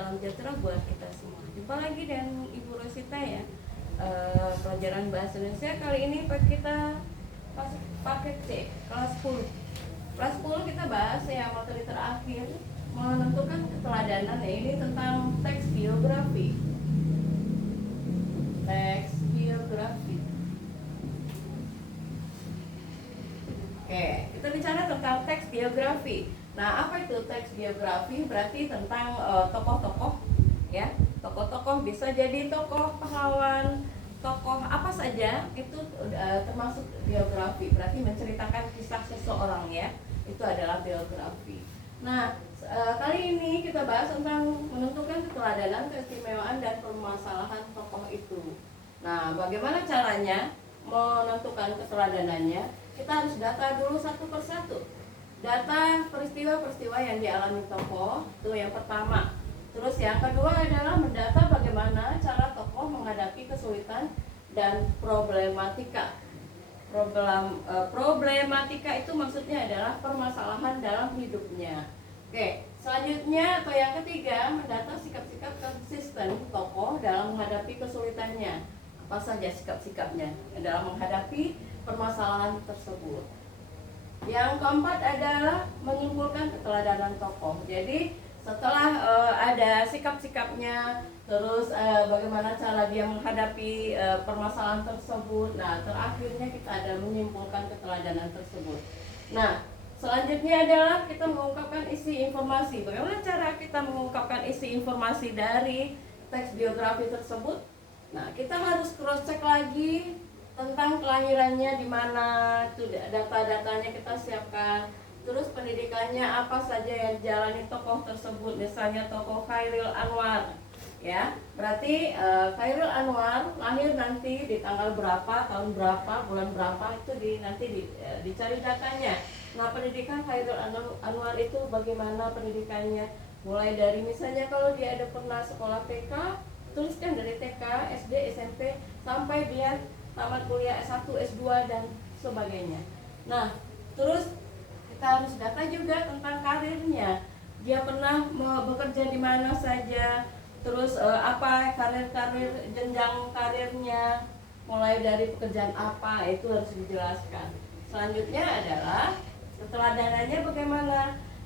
salam sejahtera buat kita semua. Jumpa lagi dengan Ibu Rosita ya. Pelajaran bahasa Indonesia kali ini kita paket C, kelas 10. Kelas 10 kita bahas ya materi terakhir, menentukan keteladanan ya. Ini tentang teks biografi. Teks biografi. Oke, kita bicara tentang teks biografi. Nah, apa itu teks biografi? Berarti tentang tokoh-tokoh ya. Tokoh-tokoh bisa jadi tokoh pahlawan, tokoh apa saja itu termasuk biografi. Berarti menceritakan kisah seseorang ya. Itu adalah biografi. Nah, kali ini kita bahas tentang menentukan keteladanan, keistimewaan dan permasalahan tokoh itu. Nah, bagaimana caranya menentukan keteladanannya? Kita harus data dulu satu persatu. Data peristiwa-peristiwa yang dialami tokoh, itu yang pertama. Terus yang kedua adalah mendata bagaimana cara tokoh menghadapi kesulitan dan problematika. Problematika itu maksudnya adalah permasalahan dalam hidupnya. Oke, selanjutnya atau yang ketiga, mendata sikap-sikap konsisten tokoh dalam menghadapi kesulitannya. Apa saja sikap-sikapnya dalam menghadapi permasalahan tersebut. Yang keempat adalah menyimpulkan keteladanan tokoh. Jadi setelah ada sikap-sikapnya, terus bagaimana cara dia menghadapi permasalahan tersebut. Nah, terakhirnya kita ada menyimpulkan keteladanan tersebut. Nah, selanjutnya adalah kita mengungkapkan isi informasi. Bagaimana cara kita mengungkapkan isi informasi dari teks biografi tersebut? Nah, kita harus cross check lagi tentang kelahirannya di mana, itu data-datanya kita siapkan. Terus pendidikannya apa saja yang dijalani tokoh tersebut, misalnya tokoh Khairil Anwar ya. Berarti Khairil Anwar lahir nanti di tanggal berapa, tahun berapa, bulan berapa, itu nanti dicari datanya. Nah, pendidikan Khairil Anwar itu bagaimana pendidikannya? Mulai dari misalnya kalau dia ada pernah sekolah TK, tuliskan dari TK, SD, SMP sampai dia tamat kuliah S1, S2 dan sebagainya. Nah, terus kita harus data juga tentang karirnya. Dia pernah bekerja di mana saja, terus apa karir jenjang karirnya, mulai dari pekerjaan apa, itu harus dijelaskan. Selanjutnya adalah keteladanannya bagaimana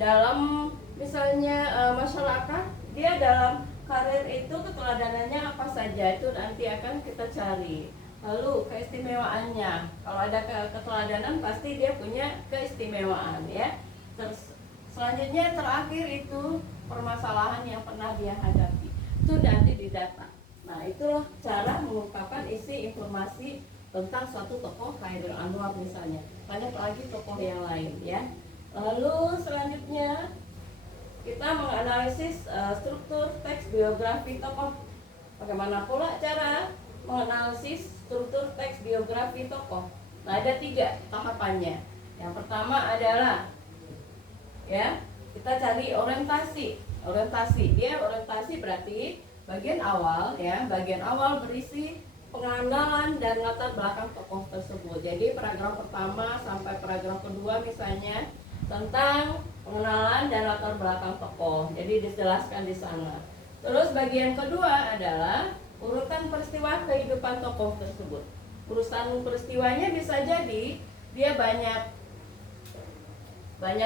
dalam misalnya masyarakat, dia dalam karir itu keteladanannya apa saja, itu nanti akan kita cari. Lalu keistimewaannya, kalau ada keteladanan pasti dia punya keistimewaan ya. Terus selanjutnya terakhir itu permasalahan yang pernah dia hadapi, itu nanti didata. Nah, itulah cara mengungkapkan isi informasi tentang suatu tokoh Khairil Anwar misalnya. Banyak lagi tokoh yang lain ya. Lalu selanjutnya kita menganalisis struktur teks biografi tokoh. Bagaimana pula cara menganalisis struktur teks biografi tokoh? Nah, ada 3 tahapannya. Yang pertama adalah ya, kita cari orientasi. Dia orientasi berarti bagian awal ya, bagian awal berisi pengenalan dan latar belakang tokoh tersebut. Jadi paragraf pertama sampai paragraf kedua misalnya tentang pengenalan dan latar belakang tokoh. Jadi dijelaskan di sana. Terus bagian kedua adalah urutan peristiwa kehidupan tokoh tersebut. Urutan peristiwanya bisa jadi dia banyak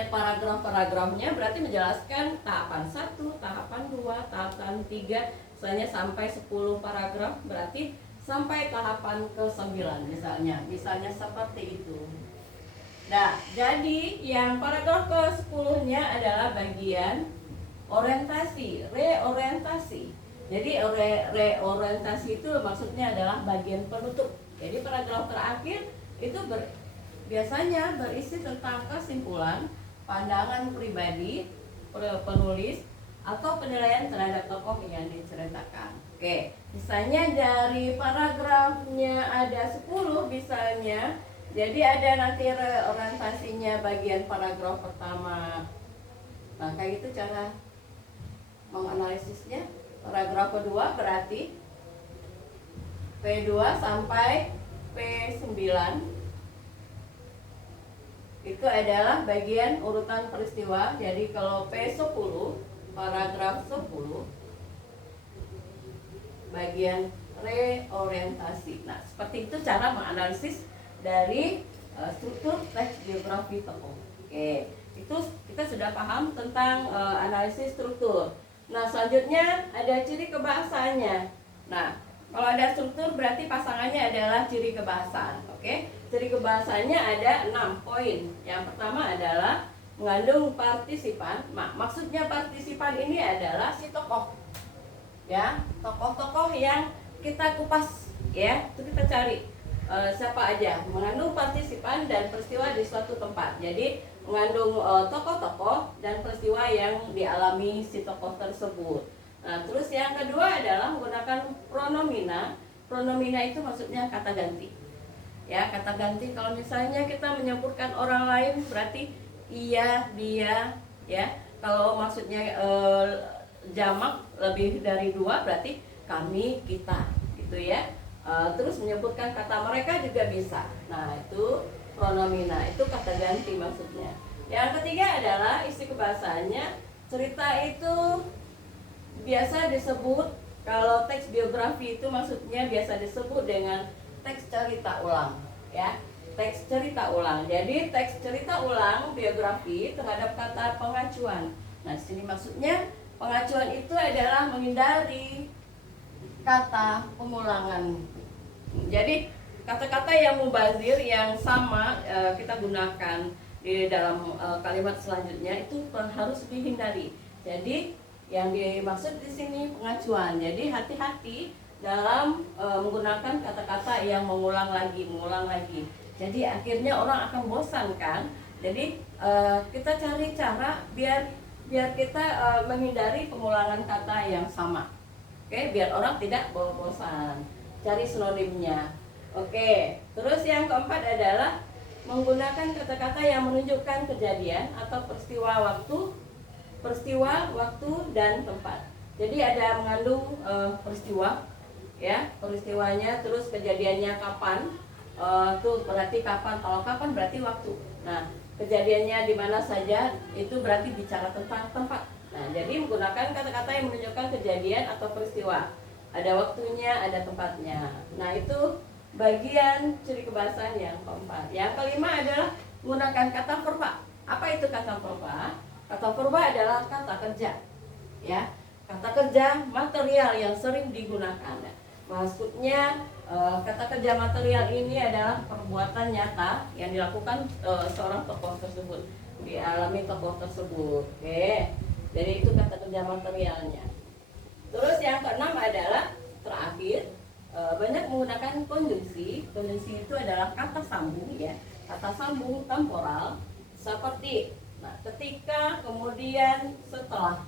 paragraf-paragrafnya, berarti menjelaskan tahapan 1, tahapan 2, tahapan 3, misalnya sampai 10 paragraf, berarti sampai tahapan ke-9 misalnya seperti itu. Nah, jadi yang paragraf ke-10-nya adalah bagian orientasi, reorientasi. Jadi reorientasi itu maksudnya adalah bagian penutup. Jadi paragraf terakhir itu biasanya berisi tentang kesimpulan, pandangan pribadi penulis atau penilaian terhadap tokoh yang diceritakan. Oke, misalnya dari paragrafnya ada 10 misalnya. Jadi ada nanti reorientasinya bagian paragraf pertama. Nah, kayak gitu cara menganalisisnya. Paragraf kedua berarti P2 sampai P9 itu adalah bagian urutan peristiwa. Jadi kalau P10 paragraf 10 bagian reorientasi. Nah, seperti itu cara menganalisis dari struktur teks biografi tokoh. Oke, itu kita sudah paham tentang analisis struktur. Nah, selanjutnya ada ciri kebahasaannya. Nah, kalau ada struktur berarti pasangannya adalah ciri kebahasaan. Oke, ciri kebahasaannya ada 6 poin. Yang pertama adalah mengandung partisipan. Maksudnya partisipan ini adalah si tokoh, ya, tokoh-tokoh yang kita kupas, ya, itu kita cari siapa aja, mengandung partisipan dan peristiwa di suatu tempat. Jadi mengandung tokoh-tokoh dan peristiwa yang dialami si tokoh tersebut. Nah, terus yang kedua adalah menggunakan pronomina. Pronomina itu maksudnya kata ganti, ya, kata ganti. Kalau misalnya kita menyebutkan orang lain berarti ia, dia, ya. Kalau maksudnya jamak lebih dari 2 berarti kami, kita, gitu ya. Terus menyebutkan kata mereka juga bisa. Nah, itu pronomina, itu kata ganti maksudnya. Yang ketiga adalah isi kebahasaannya. Cerita itu biasa disebut, kalau teks biografi itu maksudnya biasa disebut dengan teks cerita ulang, ya. Teks cerita ulang. Jadi teks cerita ulang biografi terhadap kata pengacuan. Nah, di sini maksudnya pengacuan itu adalah menghindari kata pengulangan. Jadi kata-kata yang mubazir yang sama kita gunakan di dalam kalimat selanjutnya itu harus dihindari. Jadi yang dimaksud di sini pengacuan. Jadi hati-hati dalam menggunakan kata-kata yang mengulang lagi. Jadi akhirnya orang akan bosan kan. Jadi kita cari cara biar kita menghindari pengulangan kata yang sama. Oke, biar orang tidak bosan. Cari sinonimnya. Oke, terus yang keempat adalah menggunakan kata-kata yang menunjukkan kejadian atau peristiwa waktu dan tempat. Jadi ada mengandung peristiwa, ya, peristiwanya, terus kejadiannya kapan, tuh berarti kapan. Kalau kapan berarti waktu. Nah, kejadiannya di mana saja itu berarti bicara tentang tempat. Nah, jadi menggunakan kata-kata yang menunjukkan kejadian atau peristiwa. Ada waktunya, ada tempatnya. Nah, itu bagian ciri kebahasaan yang keempat. Yang kelima adalah menggunakan kata verba. Apa itu kata verba? Kata verba adalah kata kerja, ya. Kata kerja material yang sering digunakan. Maksudnya kata kerja material ini adalah perbuatan nyata yang dilakukan seorang tokoh tersebut, dialami tokoh tersebut. Oke, jadi itu kata kerja materialnya. Terus yang keenam adalah terakhir, banyak menggunakan konjungsi. Konjungsi itu adalah kata sambung, ya, kata sambung temporal seperti ketika, kemudian, setelah.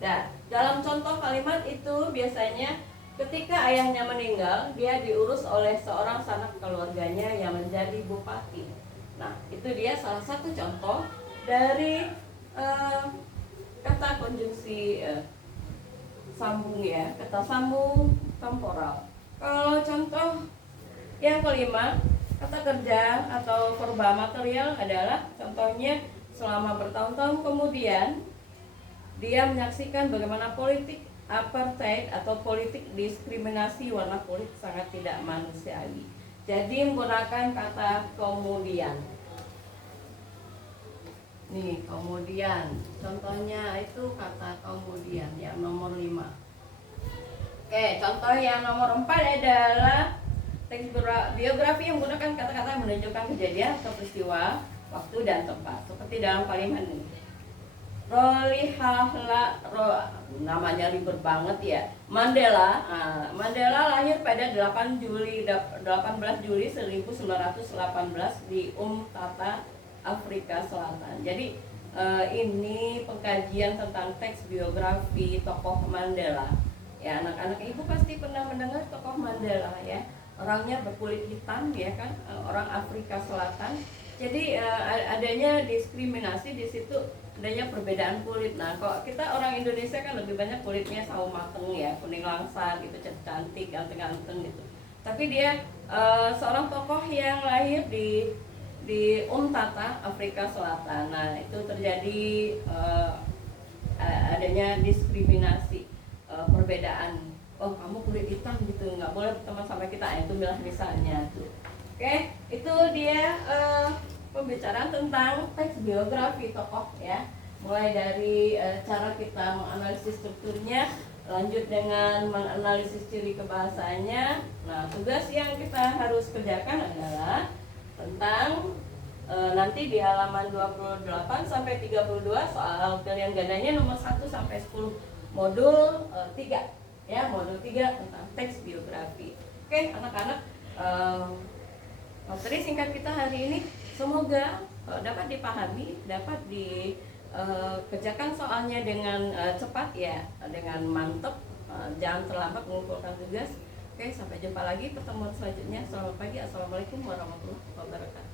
Nah, dalam contoh kalimat itu biasanya ketika ayahnya meninggal, dia diurus oleh seorang sanak keluarganya yang menjadi bupati. Nah, itu dia salah satu contoh dari kata konjungsi sambung, ya, kata sambung temporal. Kalau contoh yang kelima, kata kerja atau verba material adalah contohnya selama bertahun-tahun kemudian dia menyaksikan bagaimana politik apartheid atau politik diskriminasi warna kulit sangat tidak manusiawi. Jadi menggunakan kata kemudian. Nih, kemudian. Contohnya itu kata kemudian yang nomor 5. Oke, contoh yang nomor 4 adalah teks biografi yang menggunakan kata-kata menunjukkan kejadian atau peristiwa, waktu dan tempat. Seperti dalam kalimat ini. Namanya ribet banget, ya. Mandela lahir pada 18 Juli 1918 di Tata, Afrika Selatan. Jadi ini pengkajian tentang teks biografi tokoh Mandela. Ya, anak-anak ibu pasti pernah mendengar tokoh Mandela, ya. Orangnya berkulit hitam, ya kan, orang Afrika Selatan. Jadi adanya diskriminasi di situ, adanya perbedaan kulit. Nah, kok kita orang Indonesia kan lebih banyak kulitnya sawo mateng, ya, kuning langsat gitu, cantik, ganteng-ganteng gitu. Tapi dia seorang tokoh yang lahir di Tata, Afrika Selatan. Nah, itu terjadi adanya diskriminasi, perbedaan oh kamu kulit hitam gitu, nggak boleh berteman sama kita, itu bilang misalnya tuh. Oke, itu dia pembicaraan tentang teks biografi tokoh ya, mulai dari cara kita menganalisis strukturnya, lanjut dengan menganalisis ciri kebahasaannya. Nah, tugas yang kita harus kerjakan adalah tentang nanti di halaman 28 sampai 32 soal pilihan gandanya nomor 1 sampai 10 modul 3 ya, modul 3 tentang teks biografi. Oke, anak-anak, materi singkat kita hari ini semoga dapat dipahami, dapat dikerjakan soalnya dengan cepat ya, dengan mantap, jangan terlambat mengumpulkan tugas. Oke, sampai jumpa lagi pertemuan selanjutnya. Selamat pagi, assalamualaikum warahmatullahi wabarakatuh.